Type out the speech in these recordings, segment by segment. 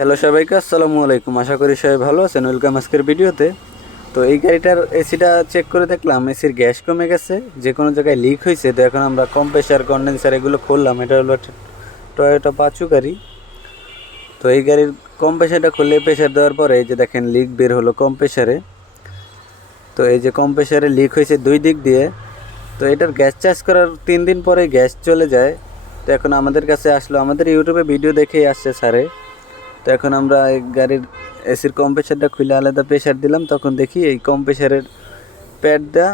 Hello সবাইকে, আসসালামু আলাইকুম। আশা করি সবাই ভালো আছেন। ওয়েলকাম আজকের ভিডিওতে। তো এই গাড়িটার এসিটা চেক করে দেখলাম এসির গ্যাস কমে গেছে, যে কোনো জায়গায় লিক হয়েছে। তো এখন আমরা কম্প্রেসার কন্ডেন্সার এগুলো খুললাম। এটা হলো টয়োটা পাঁচু গাড়ি। তো এই গাড়ির কম্প্রেসারটা খুলে প্রেশার দেওয়ার পরে এই যে দেখেন লিক বের হলো কম্প্রেসারে। তো এই যে কম্প্রেসারে লিক হয়েছে দুই দিক দিয়ে। তো এটার গ্যাস চার্জ করার 3 দিন পরে গ্যাস চলে যায়। তো এখন আমাদের কাছে আসলো, আমাদের ইউটিউবে ভিডিও দেখেই আসছে স্যারে। তো এখন আমরা এই গাড়ির এসির কম্প্রেসারটা খুলে আলাদা প্রেশার দিলাম, তখন দেখি এই কম্প্রেসারের প্যাডটা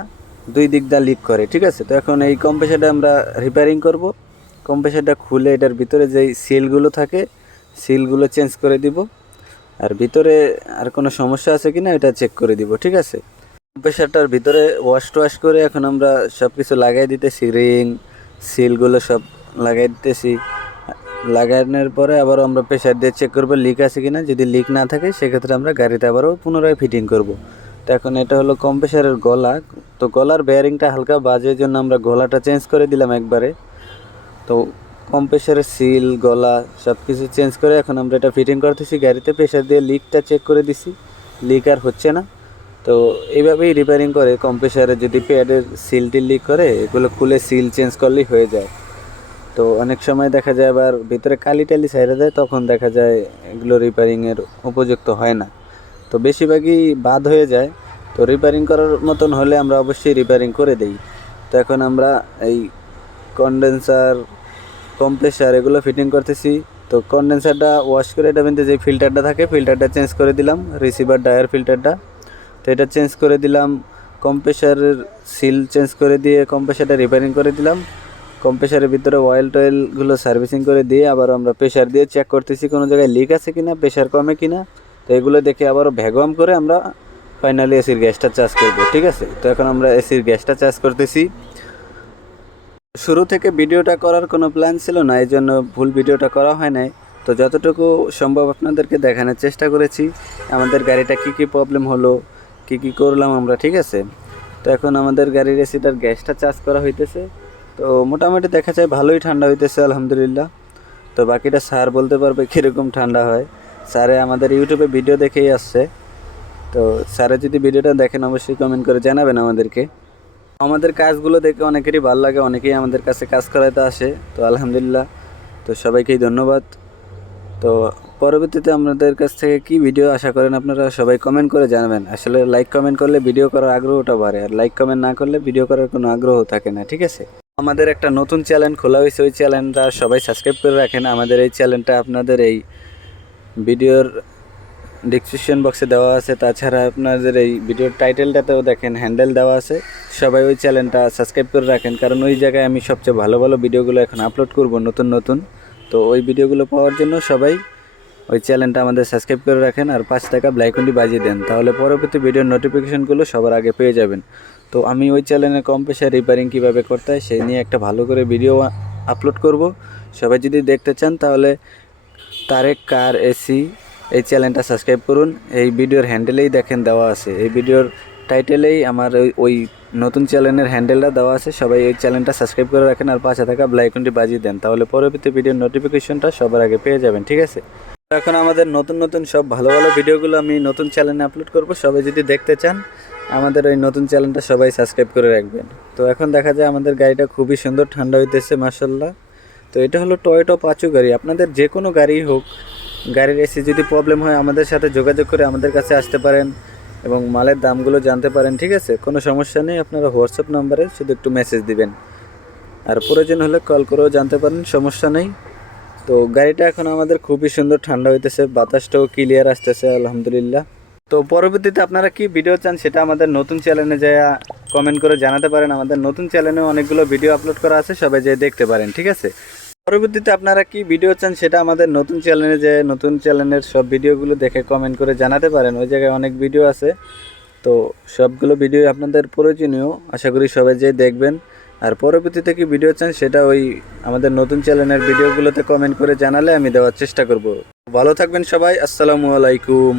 দুই দিক দা লিক করে। ঠিক আছে, তো এখন এই কম্প্রেসারটা আমরা রিপেয়ারিং করব। কম্প্রেসারটা খুলে এটার ভিতরে যেই সিলগুলো থাকে সিলগুলো চেঞ্জ করে দিব, আর ভিতরে আর কোনো সমস্যা আছে কি না এটা চেক করে দিব। ঠিক আছে, কম্প্রেসারটার ভিতরে ওয়াশ করে এখন আমরা সব কিছু লাগাই দিতেছি, রিং সিলগুলো সব লাগাই দিতেছি। লাগানোর পরে আবারও আমরা প্রেশার দিয়ে চেক করবো লিক আছে কিনা। যদি লিক না থাকে সেক্ষেত্রে আমরা গাড়িতে আবারও পুনরায় ফিটিং করব। তো এখন এটা হলো কম্প্রেসারের গলা। তো গলার বেয়ারিংটা হালকা বাজে, জন্য আমরা গলাটা চেঞ্জ করে দিলাম একবারে। তো কম্প্রেসারের সিল গলা সব কিছু চেঞ্জ করে এখন আমরা এটা ফিটিং করতেছি গাড়িতে। প্রেশার দিয়ে লিকটা চেক করে দিছি, লিক আর হচ্ছে না। তো এইভাবেই রিপেয়ারিং করে। কম্প্রেসারে যদি প্যাডের সিলটি লিক করে এগুলো খুলে সিল চেঞ্জ করলেই হয়ে যায়। তো অনেক সময় দেখা যায় আবার ভিতরে কালি টালি ছেড়ে দেয়, তখন দেখা যায় এগুলো রিপেয়ারিংয়ের উপযুক্ত হয় না। তো বেশিরভাগই বাদ হয়ে যায়। তো রিপেয়ারিং করার মতন হলে আমরা অবশ্যই রিপেয়ারিং করে দেই। তো এখন আমরা এই কন্ডেন্সার কম্প্রেসার এগুলো ফিটিং করতেছি। তো কন্ডেন্সারটা ওয়াশ করে এটা কিন্তু যে ফিল্টারটা থাকে ফিল্টারটা চেঞ্জ করে দিলাম, রিসিভার ডায়ার ফিল্টারটা। তো এটা চেঞ্জ করে দিলাম। কম্প্রেসারের সিল চেঞ্জ করে দিয়ে কম্প্রেসারটা রিপেয়ারিং করে দিলাম। কম্প্রেসারের ভিতরে অয়েল টয়েলগুলো সার্ভিসিং করে দিয়ে আবার আমরা প্রেশার দিয়ে চেক করতেছি কোনো জায়গায় লিক আছে কিনা, প্রেশার কমে কিনা। তো এগুলো দেখে আবারও ভ্যাকুয়াম করে আমরা ফাইনালি এসির গ্যাসটা চার্জ করব। ঠিক আছে, তো এখন আমরা এসির গ্যাসটা চার্জ করতেছি। শুরু থেকে ভিডিওটা করার কোনো প্ল্যান ছিল না, এই জন্য ভুল ভিডিওটা করা হয় নাই। তো যতটুকু সম্ভব আপনাদেরকে দেখানোর চেষ্টা করেছি আমাদের গাড়িটা কি প্রবলেম হলো, কি করলাম আমরা। ঠিক আছে, তো এখন আমাদের গাড়ির এসিটার গ্যাসটা চার্জ করা হইতেছে। তো মোটামুটি দেখা যায় ভালোই ঠান্ডা হইতেছে আলহামদুলিল্লাহ। তো বাকিটা স্যার বলতে পারবে কীরকম ঠান্ডা হয়। স্যারে আমাদের ইউটিউবে ভিডিও দেখেই আসছে। তো স্যারে যদি ভিডিওটা দেখেন অবশ্যই কমেন্ট করে জানাবেন আমাদেরকে। আমাদের কাজগুলো দেখে অনেকেরই ভালো লাগে, অনেকেই আমাদের কাছে কাজ করাতে আসে। তো আলহামদুলিল্লাহ, তো সবাইকেই ধন্যবাদ। তো পরবর্তীতে আপনাদের কাছ থেকে কি ভিডিও আশা করেন আপনারা সবাই কমেন্ট করে জানাবেন। আসলে লাইক কমেন্ট করলে ভিডিও করার আগ্রহটা বাড়ে, আর লাইক কমেন্ট না করলে ভিডিও করার কোনো আগ্রহ থাকে না। ঠিক আছে, আমাদের একটা নতুন চ্যানেল খোলা হয়েছে, ওই চ্যানেলটা সবাই সাবস্ক্রাইব করে রাখেন। আমাদের এই চ্যানেলটা আপনাদের এই ভিডিওর ডিসক্রিপশন বক্সে দেওয়া আছে, তাছাড়া আপনাদের এই ভিডিওর টাইটেলটাতেও দেখেন হ্যান্ডেল দেওয়া আছে। সবাই ওই চ্যানেলটা সাবস্ক্রাইব করে রাখেন, কারণ ওই জায়গায় আমি সবচেয়ে ভালো ভালো ভিডিওগুলো এখন আপলোড করব নতুন। তো ওই ভিডিওগুলো পাওয়ার জন্য সবাই ওই চ্যানেলটা আমাদের সাবস্ক্রাইব করে রাখেন, আর 5 টাকা বেলাইকনটি বাজিয়ে দেন, তাহলে পরবর্তী ভিডিওর নোটিফিকেশনগুলো সবার আগে পেয়ে যাবেন। তো আমি ওই চ্যানেলে কম্প্রেসার রিপেয়ারিং কীভাবে করতে হয় সেই নিয়ে একটা ভালো করে ভিডিও আপলোড করব। সবাই যদি দেখতে চান তাহলে তারেক কার এসি এই চ্যানেলটা সাবস্ক্রাইব করুন। এই ভিডিওর হ্যান্ডেলেই দেখেন দেওয়া আছে, এই ভিডিওর টাইটেলেই আমার ওই নতুন চ্যানেলের হ্যান্ডেলটা দেওয়া আছে। সবাই এই চ্যানেলটা সাবস্ক্রাইব করে রাখেন, আর 5 টাকা বেলাইকনটি বাজিয়ে দেন, তাহলে পরবর্তী ভিডিওর নোটিফিকেশনটা সবার আগে পেয়ে যাবেন। ঠিক আছে, এখন আমাদের নতুন সব ভালো ভালো ভিডিওগুলো আমি নতুন চ্যানেলে আপলোড করব। সবাই যদি দেখতে চান আমাদের ওই নতুন চ্যানেলটা সবাই সাবস্ক্রাইব করে রাখবেন। তো এখন দেখা যায় আমাদের গাড়িটা খুবই সুন্দর ঠান্ডা হইতেছে মাশাআল্লাহ। তো এটা হলো টয়োটা পাঁচু গাড়ি। আপনাদের যে কোনো গাড়ি হোক, গাড়ির এসি যদি প্রবলেম হয় আমাদের সাথে যোগাযোগ করে আমাদের কাছে আসতে পারেন এবং মালের দামগুলো জানতে পারেন। ঠিক আছে, কোনো সমস্যা নেই, আপনারা হোয়াটসঅ্যাপ নাম্বারে শুধু একটু মেসেজ দিবেন, আর প্রয়োজন হলে কল করেও জানতে পারেন, সমস্যা নেই। তো গাড়িটা এখন আমাদের খুবই সুন্দর ঠান্ডা হইতেছে, বাতাসটাও ক্লিয়ার আসতেছে আলহামদুলিল্লাহ। তো পরবর্তীতে আপনারা কি ভিডিও চান সেটা আমাদের নতুন চ্যানেলে যায় কমেন্ট করে জানাতে পারেন। আমাদের নতুন চ্যানেলে অনেকগুলো ভিডিও আপলোড করা আছে, সবাই যেয়ে দেখতে পারেন। ঠিক আছে, পরবর্তীতে আপনারা কি ভিডিও চান সেটা আমাদের নতুন চ্যানেলে যে নতুন চ্যানেলের সব ভিডিওগুলো দেখে কমেন্ট করে জানাতে পারেন। ওই জায়গায় অনেক ভিডিও আছে, তো সবগুলো ভিডিও আপনাদের প্রয়োজনীয়, আশা করি সবাই যেয়ে দেখবেন। আর পরবর্তীতে কি ভিডিও চান সেটা ওই আমাদের নতুন চ্যানেলের ভিডিওগুলোতে কমেন্ট করে জানালে আমি দেওয়ার চেষ্টা করব। ভালো থাকবেন সবাই, আসসালামু আলাইকুম।